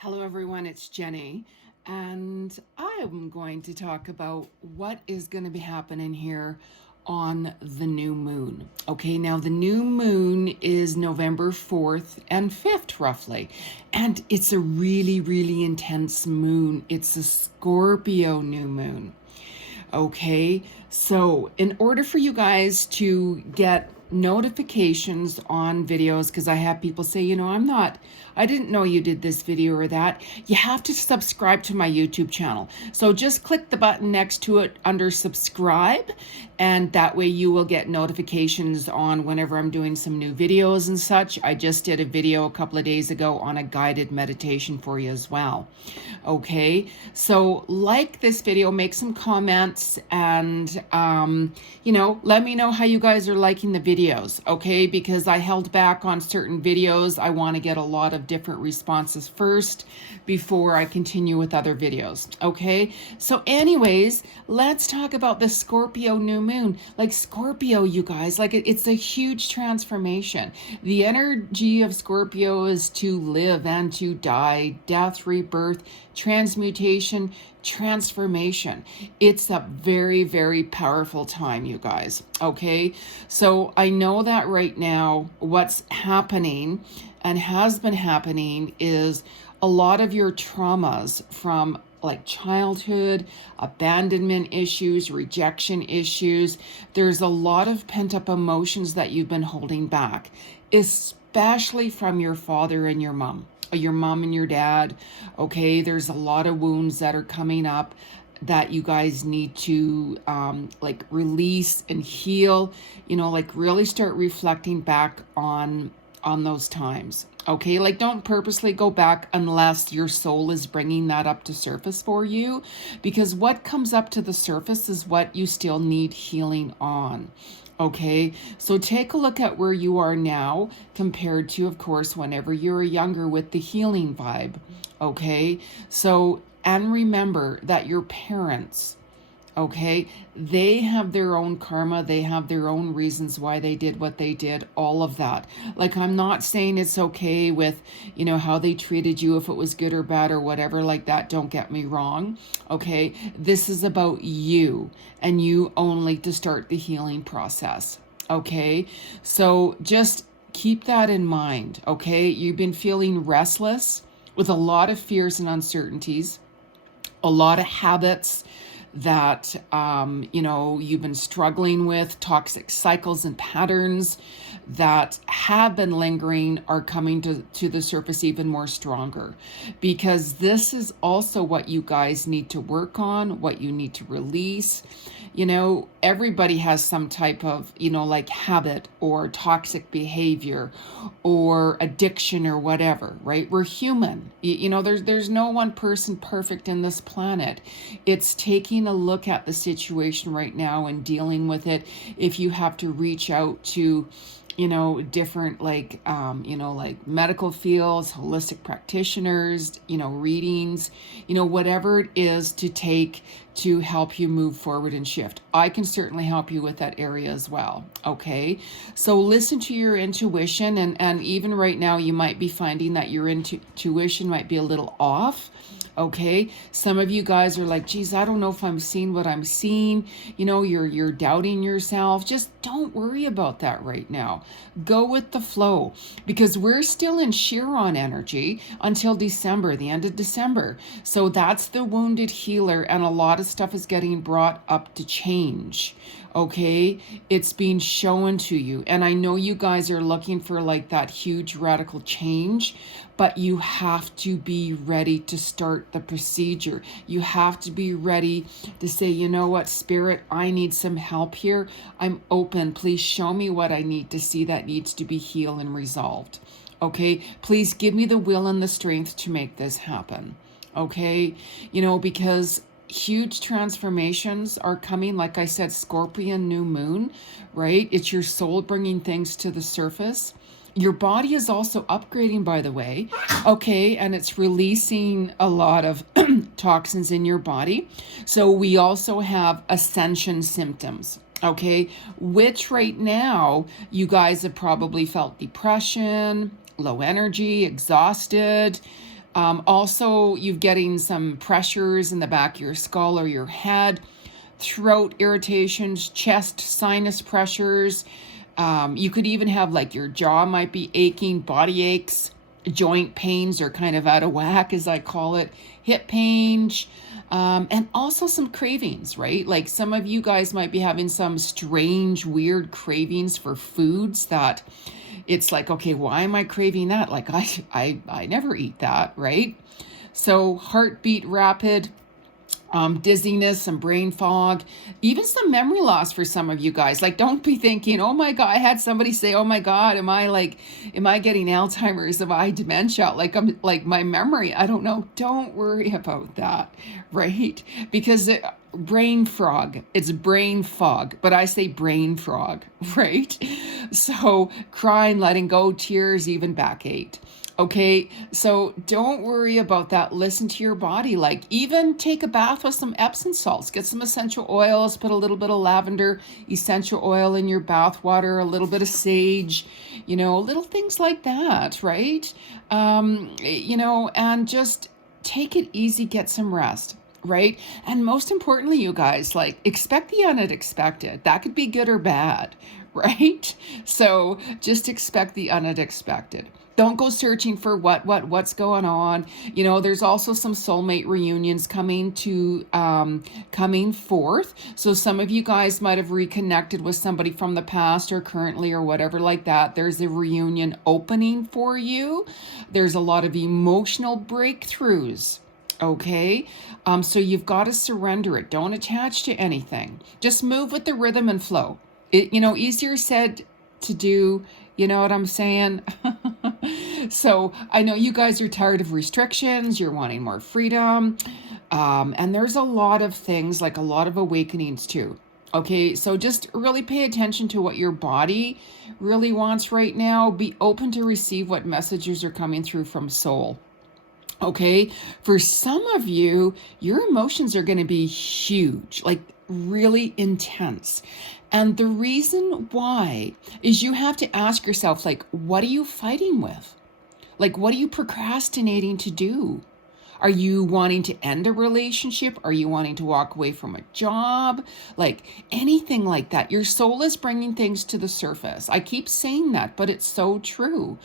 Hello, everyone. It's Jenny, and I'm going to talk about what is going to be happening here on the new moon. Okay, now the new moon is November 4th and 5th, roughly, and it's a really, really intense moon. It's a Scorpio new moon. Okay, so in order for you guys to get notifications on videos, because I have people say, I didn't know you did this video or that, you have to subscribe to my YouTube channel. So just click the button next to it under subscribe, and that way you will get notifications on whenever I'm doing some new videos and such. I just did a video a couple of days ago on a guided meditation for you as well. Okay, so like this video, make some comments, and let me know how you guys are liking the videos. Okay, because I held back on certain videos. I want to get a lot of different responses first before I continue with other videos. Okay, so anyways, let's talk about the Scorpio new moon. Like Scorpio, you guys, like it's a huge transformation. The energy of Scorpio is to live and to die, death, rebirth, transmutation, transformation. It's a very, very powerful time, you guys. Okay, so I know that right now what's happening and has been happening is a lot of your traumas from like childhood, abandonment issues, rejection issues. There's a lot of pent-up emotions that you've been holding back, especially from your father and your mom and your dad. Okay, there's a lot of wounds that are coming up that you guys need to release and heal, really start reflecting back on those times. Okay, like don't purposely go back unless your soul is bringing that up to surface for you, because what comes up to the surface is what you still need healing on. Okay, so take a look at where you are now compared to, of course, whenever you were younger with the healing vibe. Okay, so, and remember that your parents, okay, they have their own karma, they have their own reasons why they did what they did, all of that. Like, I'm not saying it's okay with, how they treated you, if it was good or bad or whatever like that, don't get me wrong. Okay, this is about you and you only to start the healing process. Okay, so just keep that in mind. Okay, you've been feeling restless with a lot of fears and uncertainties, a lot of habits that you've been struggling with, toxic cycles and patterns that have been lingering are coming to the surface even more stronger, because this is also what you guys need to work on, what you need to release. Everybody has some type of habit or toxic behavior or addiction or whatever, right? We're human. There's no one person perfect in this planet. It's taking a look at the situation right now and dealing with it. If you have to reach out to different like medical fields, holistic practitioners, readings, whatever it is to take to help you move forward and shift. I can certainly help you with that area as well. Okay, so listen to your intuition, and even right now you might be finding that your intuition might be a little off. Okay, some of you guys are like, geez, I don't know if I'm seeing what I'm seeing. You're doubting yourself. Just don't worry about that right now. Go with the flow, because we're still in Chiron energy until December, the end of December. So that's the wounded healer, and a lot of stuff is getting brought up to change. Okay, it's being shown to you, and I know you guys are looking for like that huge radical change, but you have to be ready to start the procedure. You have to be ready to say, you know what, Spirit, I need some help here. I'm open. Please show me what I need to see that needs to be healed and resolved. Okay, please give me the will and the strength to make this happen. Okay, because huge transformations are coming. Like I said, Scorpion new moon, right? It's your soul bringing things to the surface. Your body is also upgrading, by the way, okay, and it's releasing a lot of toxins in your body. So we also have ascension symptoms, okay, which right now you guys have probably felt depression, low energy, exhausted, Also, you're getting some pressures in the back of your skull or your head, throat irritations, chest, sinus pressures. You could even have like your jaw might be aching, body aches, joint pains are kind of out of whack, as I call it, hip pains, and also some cravings, right? Like some of you guys might be having some strange, weird cravings for foods that it's like, okay, why am I craving that? Like I never eat that, right? So heartbeat rapid, dizziness, some brain fog, even some memory loss for some of you guys. Like, don't be thinking, oh my God, I had somebody say, oh my God, am I getting Alzheimer's? Am I dementia? I'm like my memory, I don't know. Don't worry about that, right? Because brain frog, it's brain fog, but I say brain frog, right? So crying, letting go, tears, even backache. Okay, so don't worry about that. Listen to your body. Like even take a bath with some Epsom salts. Get some essential oils. Put a little bit of lavender essential oil in your bath water. A little bit of sage. Little things like that, right? And just take it easy. Get some rest. Right? And most importantly, you guys, like expect the unexpected. That could be good or bad, right? So just expect the unexpected. Don't go searching for what's going on. There's also some soulmate reunions coming forth. So some of you guys might have reconnected with somebody from the past or currently or whatever like that. There's a reunion opening for you. There's a lot of emotional breakthroughs. Okay, so you've got to surrender it. Don't attach to anything. Just move with the rhythm and flow. Easier said to do. You know what I'm saying? So I know you guys are tired of restrictions. You're wanting more freedom. And there's a lot of things, like a lot of awakenings too. Okay, so just really pay attention to what your body really wants right now. Be open to receive what messages are coming through from soul. Okay, for some of you, your emotions are going to be huge, like really intense. And the reason why is you have to ask yourself, like, what are you fighting with? Like, what are you procrastinating to do? Are you wanting to end a relationship? Are you wanting to walk away from a job? Like anything like that. Your soul is bringing things to the surface. I keep saying that, but it's so true.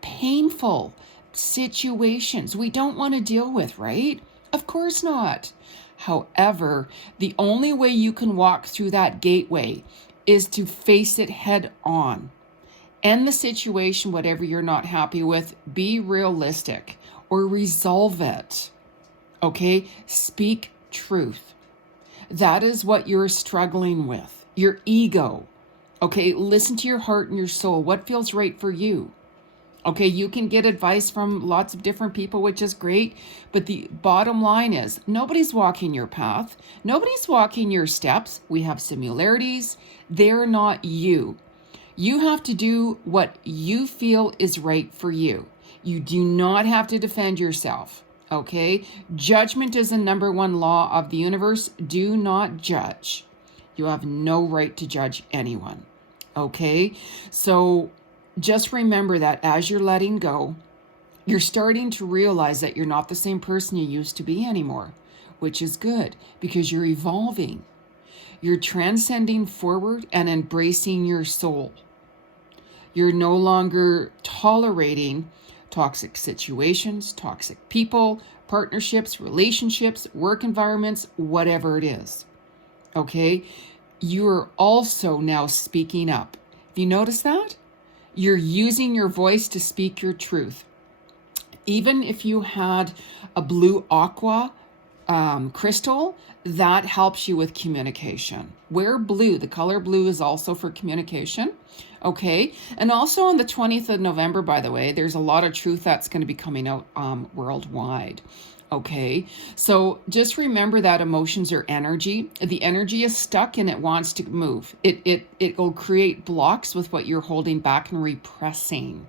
Painful situations we don't want to deal with, right? Of course not. However, the only way you can walk through that gateway is to face it head on. End the situation, whatever you're not happy with, be realistic or resolve it. Okay? Speak truth. That is what you're struggling with. Your ego. Okay? Listen to your heart and your soul. What feels right for you? Okay, you can get advice from lots of different people, which is great. But the bottom line is nobody's walking your path. Nobody's walking your steps. We have similarities. They're not you. You have to do what you feel is right for you. You do not have to defend yourself. Okay? Judgment is the number one law of the universe. Do not judge. You have no right to judge anyone. Okay? So just remember that as you're letting go, you're starting to realize that you're not the same person you used to be anymore, which is good because you're evolving. You're transcending forward and embracing your soul. You're no longer tolerating toxic situations, toxic people, partnerships, relationships, work environments, whatever it is. Okay? You're also now speaking up. Have you noticed that? You're using your voice to speak your truth. Even if you had a blue aqua crystal, that helps you with communication. Wear blue. The color blue is also for communication. Okay. And also on the 20th of November, by the way, there's a lot of truth that's going to be coming out worldwide. Okay, so just remember that emotions are energy. The energy is stuck and it wants to move. It will create blocks with what you're holding back and repressing.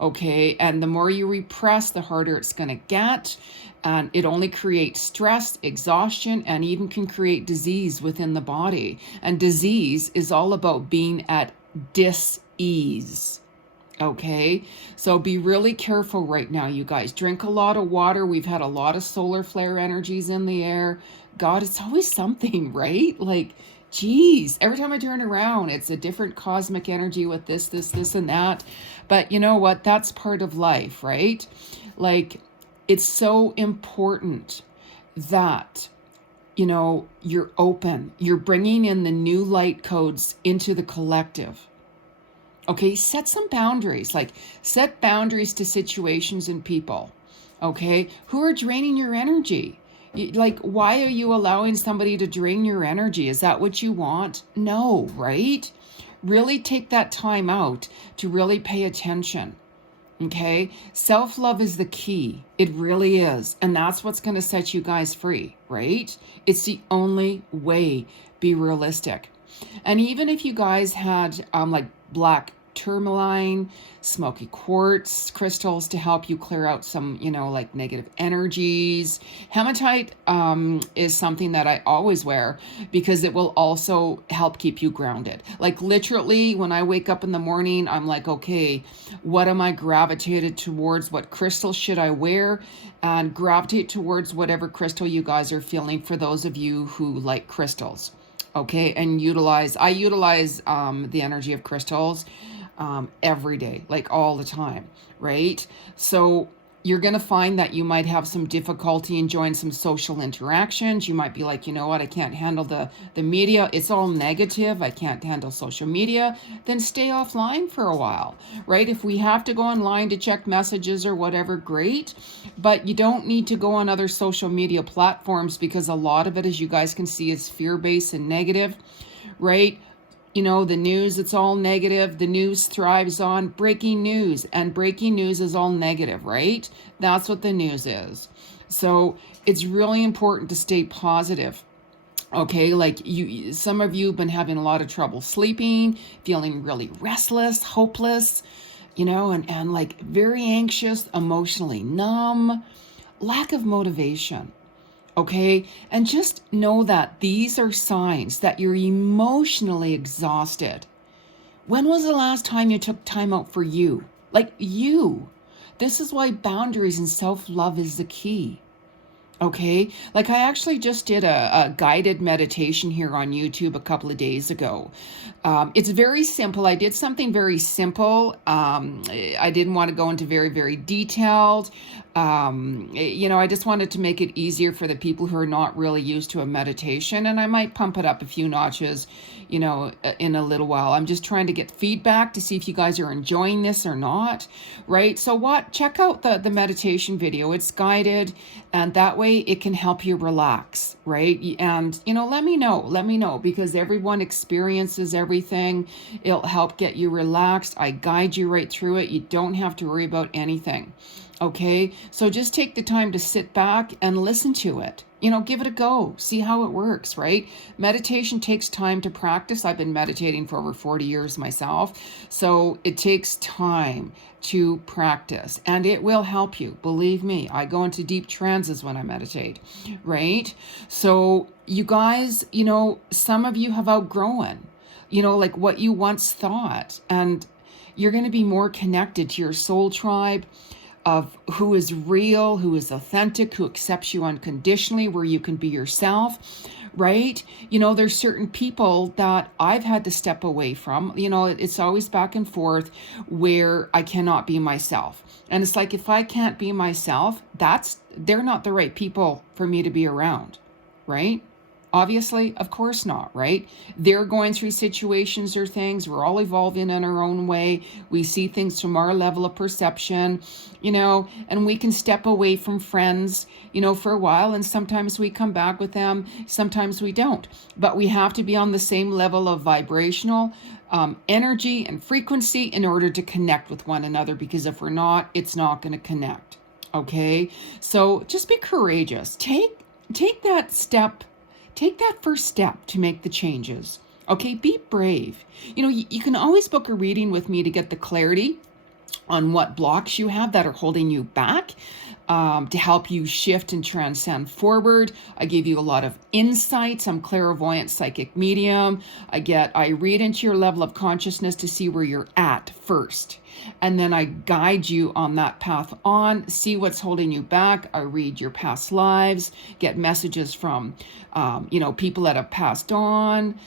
Okay, and the more you repress, the harder it's going to get. And it only creates stress, exhaustion, and even can create disease within the body. And disease is all about being at dis-ease. Okay, so be really careful right now, you guys. Drink a lot of water. We've had a lot of solar flare energies in the air. God, it's always something, right? Like, geez, every time I turn around, it's a different cosmic energy with this, and that. But you know what? That's part of life, right? Like, it's so important that, you're open. You're bringing in the new light codes into the collective. Okay, set some boundaries, like set boundaries to situations and people, okay, who are draining your energy. Like, why are you allowing somebody to drain your energy? Is that what you want? No, right? Really take that time out to really pay attention, okay? Self-love is the key. It really is. And that's what's going to set you guys free, right? It's the only way. Be realistic. And even if you guys had like black tourmaline, smoky quartz crystals to help you clear out some, like negative energies. Hematite is something that I always wear because it will also help keep you grounded. Like literally when I wake up in the morning, I'm like, okay, what am I gravitated towards? What crystal should I wear? And gravitate towards whatever crystal you guys are feeling, for those of you who like crystals. Okay, and I utilize the energy of crystals every day, like all the time, right? So you're going to find that you might have some difficulty enjoying some social interactions. You might be like, you know what, I can't handle the media. It's all negative. I can't handle social media. Then stay offline for a while, right? If we have to go online to check messages or whatever, great. But you don't need to go on other social media platforms, because a lot of it, as you guys can see, is fear-based and negative, right? The news, it's all negative. The news thrives on breaking news, and breaking news is all negative, right? That's what the news is. So it's really important to stay positive. Okay, like some of you have been having a lot of trouble sleeping, feeling really restless, hopeless, and like very anxious, emotionally numb, lack of motivation. Okay, and just know that these are signs that you're emotionally exhausted. When was the last time you took time out for you? Like you. This is why boundaries and self-love is the key. Okay, like I actually just did a guided meditation here on YouTube a couple of days ago. It's very simple. I did something very simple. I didn't want to go into very, very detailed. I just wanted to make it easier for the people who are not really used to a meditation, and I might pump it up a few notches, in a little while. I'm just trying to get feedback to see if you guys are enjoying this or not, right? So check out the meditation video. It's guided, and that way it can help you relax, right? And, let me know, because everyone experiences everything. It'll help get you relaxed. I guide you right through it. You don't have to worry about anything. Okay, so just take the time to sit back and listen to it. Give it a go. See how it works, right? Meditation takes time to practice. I've been meditating for over 40 years myself. So it takes time to practice, and it will help you. Believe me, I go into deep trances when I meditate, right? So you guys, some of you have outgrown, like what you once thought, and you're going to be more connected to your soul tribe of who is real, who is authentic, who accepts you unconditionally, where you can be yourself, right? There's certain people that I've had to step away from. It's always back and forth where I cannot be myself. And it's like, if I can't be myself, they're not the right people for me to be around, right? Obviously, of course not, right? They're going through situations or things. We're all evolving in our own way. We see things from our level of perception, and we can step away from friends, for a while. And sometimes we come back with them. Sometimes we don't. But we have to be on the same level of vibrational energy and frequency in order to connect with one another. Because if we're not, it's not going to connect. Okay? So just be courageous. Take that step. Take that first step to make the changes. Okay, be brave. You can always book a reading with me to get the clarity on what blocks you have that are holding you back. to help you shift and transcend forward. I give you a lot of insights. I'm clairvoyant psychic medium. I read into your level of consciousness to see where you're at first. And then I guide you on that path on, see what's holding you back. I read your past lives, get messages from, people that have passed on,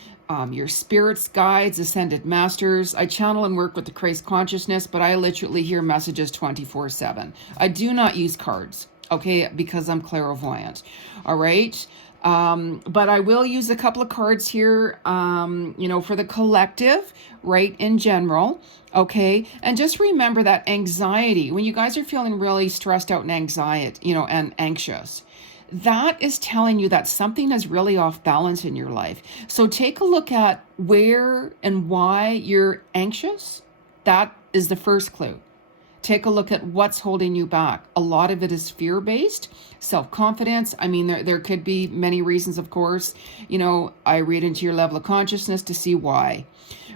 your spirits, guides, ascended masters. I channel and work with the Christ consciousness, but I literally hear messages 24/7. I do not use cards, okay, because I'm clairvoyant. All right. But I will use a couple of cards here, for the collective, right, in general. Okay. And just remember that anxiety, when you guys are feeling really stressed out and and anxious, that is telling you that something is really off balance in your life. So take a look at where and why you're anxious. That is the first clue. Take a look at what's holding you back. A lot of it is fear-based, self-confidence. I mean, there could be many reasons, of course. I read into your level of consciousness to see why,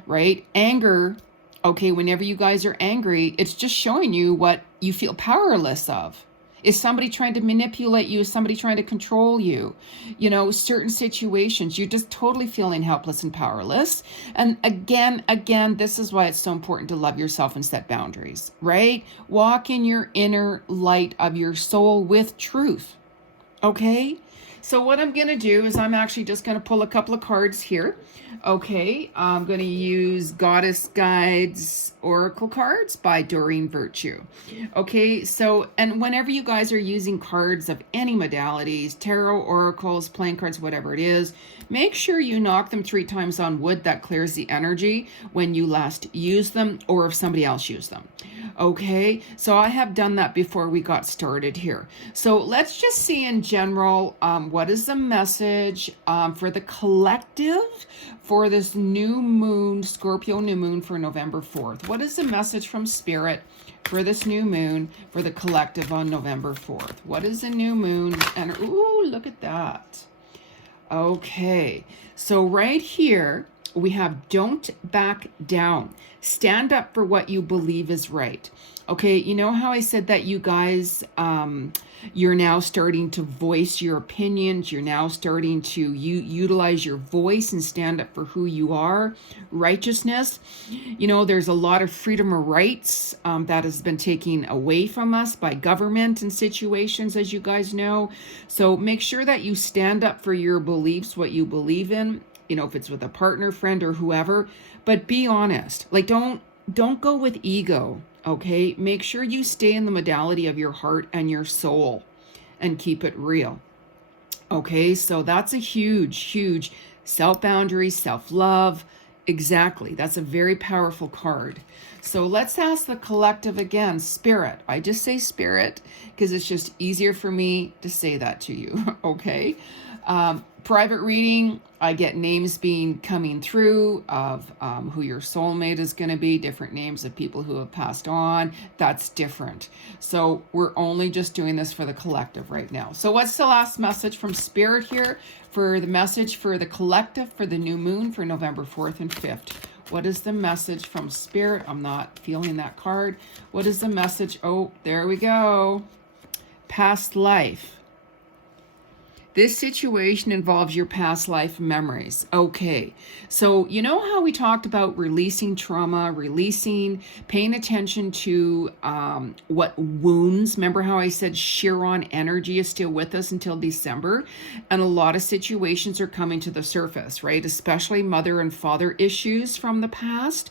right? Anger. Okay, whenever you guys are angry, it's just showing you what you feel powerless of. Is somebody trying to manipulate you? Is somebody trying to control you? Certain situations, you're just totally feeling helpless and powerless. And again, this is why it's so important to love yourself and set boundaries, right? Walk in your inner light of your soul with truth, okay? So what I'm going to do is I'm actually just going to pull a couple of cards here. Okay, I'm going to use Goddess Guides Oracle cards by Doreen Virtue. Okay, so, and whenever you guys are using cards of any modalities, tarot, oracles, playing cards, whatever it is, make sure you knock them 3 times on wood. That clears the energy when you last use them, or if somebody else used them. Okay, so I have done that before we got started here. So let's just see in general, what is the message for the collective for this new moon, Scorpio new moon for November 4th? What is the message from Spirit for this new moon for the collective on November 4th? What is the new moon? And ooh, look at that. Okay, so right here, we have don't back down. Stand up for what you believe is right. Okay, you know how I said that you guys, you're now starting to voice your opinions. You're now starting to utilize your voice and stand up for who you are. Righteousness. There's a lot of freedom of rights that has been taken away from us by government and situations, as you guys know. So make sure that you stand up for your beliefs, what you believe in. If it's with a partner, friend, or whoever, but be honest. Like, don't go with ego, okay? Make sure you stay in the modality of your heart and your soul and keep it real, okay? So that's a huge self-boundary, self-love. Exactly. That's a very powerful card. So let's ask the collective again, Spirit. I just say Spirit because it's just easier for me to say that to you, okay? Private reading, I get names coming through of who your soulmate is going to be, different names of people who have passed on. That's different. So we're only just doing this for the collective right now. So what's the last message from Spirit here for the message for the collective for the new moon for November 4th and 5th? What is the message from Spirit? I'm not feeling that card. What is the message? Oh, there we go. Past life. This situation involves your past life memories. Okay, so you know how we talked about releasing trauma, paying attention to what wounds. Remember how I said Chiron energy is still with us until December? And a lot of situations are coming to the surface, right? Especially mother and father issues from the past.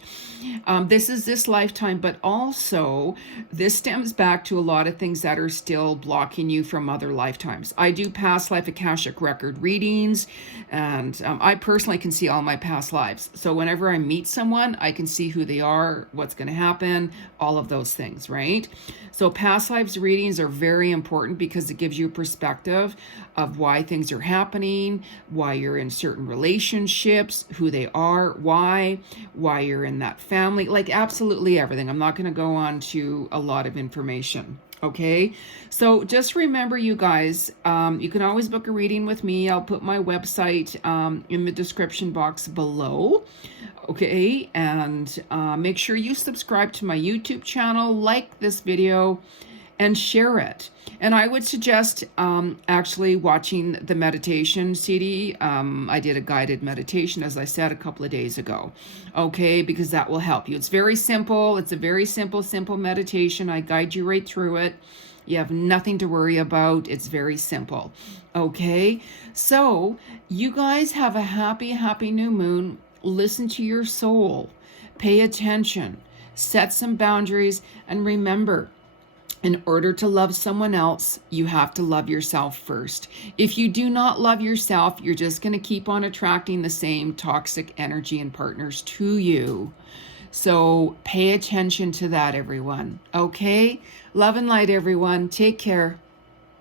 This is this lifetime, but also this stems back to a lot of things that are still blocking you from other lifetimes. I do past life Akashic record readings, and I personally can see all my past lives. So whenever I meet someone, I can see who they are, what's going to happen, all of those things, right? So past lives readings are very important because it gives you a perspective of why things are happening, why you're in certain relationships, who they are, why you're in that family, like absolutely everything. I'm not going to go on to a lot of information. Okay, so just remember, you guys, you can always book a reading with me. I'll put my website in the description box below. Okay, and make sure you subscribe to my YouTube channel, like this video, and share it. And I would suggest actually watching the meditation CD. I did a guided meditation, as I said, a couple of days ago. Okay, because that will help you. It's very simple. It's a very simple meditation. I guide you right through it. You have nothing to worry about. It's very simple. Okay, so you guys have a happy new moon. Listen to your soul. Pay attention. Set some boundaries. And remember, in order to love someone else, you have to love yourself first. If you do not love yourself, you're just going to keep on attracting the same toxic energy and partners to you. So pay attention to that, everyone. Okay? Love and light, everyone. Take care.